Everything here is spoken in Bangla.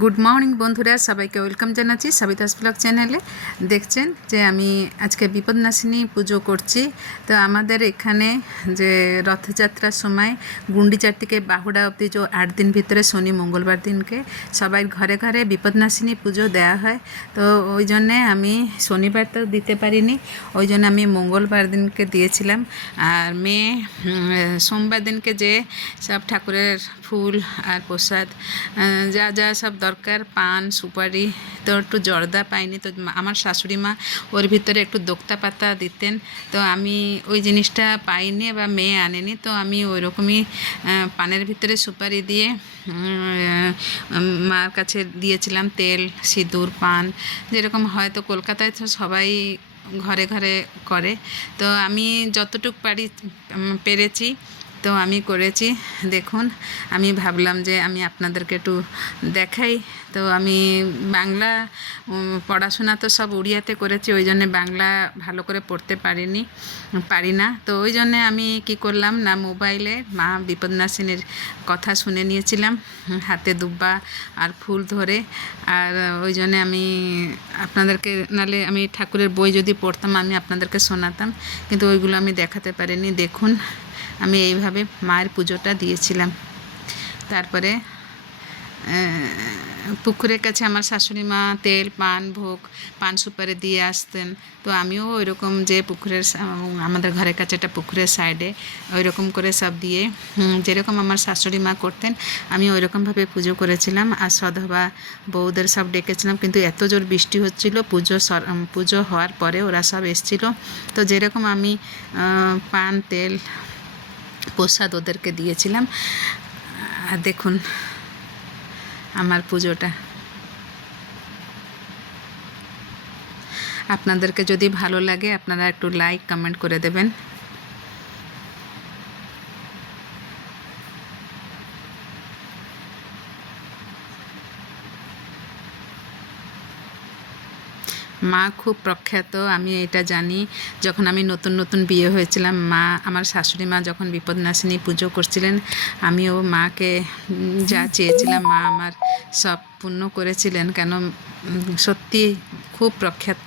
গুড মর্নিং বন্ধুরা, সবাইকে ওয়েলকাম জানাচ্ছি সবিতাস ব্লগ চ্যানেলে। দেখছেন যে আমি আজকে বিপদনাশিনী পুজো করছি। তো আমাদের এখানে যে রথযাত্রার সময় গুন্ডিচার থেকে বাহুড়া অবধি যে 8 দিন ভিতরে শনি মঙ্গলবার দিনকে সবাই ঘরে ঘরে বিপদনাশিনী পুজো দেওয়া হয়। তো ওই জন্যে আমি শনিবার তো দিতে পারিনি, ওই জন্য আমি মঙ্গলবার দিনকে দিয়েছিলাম। আর মেয়ে সোমবার দিনকে যে সব ঠাকুরের ফুল আর প্রসাদ যা যা সব দরকার, পান সুপারি, তো একটু জর্দা পাইনি, তো আমার শাশুড়ি মা ওর ভিতরে একটু দোক্তা পাতা দিতেন, তো আমি ওই জিনিসটা পাইনি বা মেয়ে আনেনি। তো আমি ওই রকমই পানের ভিতরে সুপারি দিয়ে মার কাছে দিয়েছিলাম, তেল সিঁদুর পান যেরকম হয়তো কলকাতায় তো সবাই ঘরে ঘরে করে। তো আমি যতটুকু পেরেছি তো আমি করেছি। দেখুন, আমি ভাবলাম যে আমি আপনাদেরকে একটু দেখাই। তো আমি বাংলা পড়াশোনা তো সব উড়িয়াতে করেছি, ওই জন্যে বাংলা ভালো করে পড়তে পারি না। তো ওই জন্যে আমি কি করলাম না, মোবাইলে মা বিপদনাশিনীর কথা শুনে নিয়েছিলাম হাতে দুব্বা আর ফুল ধরে। আর ওই জন্যে আমি আপনাদেরকে, নালে আমি ঠাকুরের বই যদি পড়তাম আমি আপনাদেরকে শোনাতাম, কিন্তু ওইগুলো আমি দেখাতে পারিনি। দেখুন, আমি এইভাবে মায়ের পুজোটা দিয়েছিলাম। তারপরে পুকুরের কাছে আমার শাশুড়ি মা তেল পান ভোগ পান সুপারি দিয়ে আসতেন। তো আমিও ওই রকম যে পুকুরের, আমাদের ঘরের কাছে একটা পুকুরের সাইডে, ওই রকম করে সব দিয়ে যেরকম আমার শাশুড়ি মা করতেন আমি ওই রকমভাবে পুজো করেছিলাম। আর সধবা বউদের সব ডেকেছিলাম, কিন্তু এত জোর বৃষ্টি হচ্ছিল, পুজো হওয়ার পরে ওরা সব এসেছিলো। তো যেরকম আমি পান তেল প্রসাদ ওদেরকে দিয়েছিলাম। আর দেখুন আমার পুজোটা। আপনাদেরকে যদি ভালো লাগে আপনারা একটু লাইক কমেন্ট করে দেবেন। মা খুব প্রখ্যাত, আমি এটা জানি। যখন আমি নতুন নতুন বিয়ে হয়েছিলাম, মা আমার শাশুড়ি মা যখন বিপদনাশিনী পুজো করছিলেন, আমিও মাকে যা চেয়েছিলাম মা আমার সব পূর্ণ করেছিলেন। কেন, সত্যি খুব প্রখ্যাত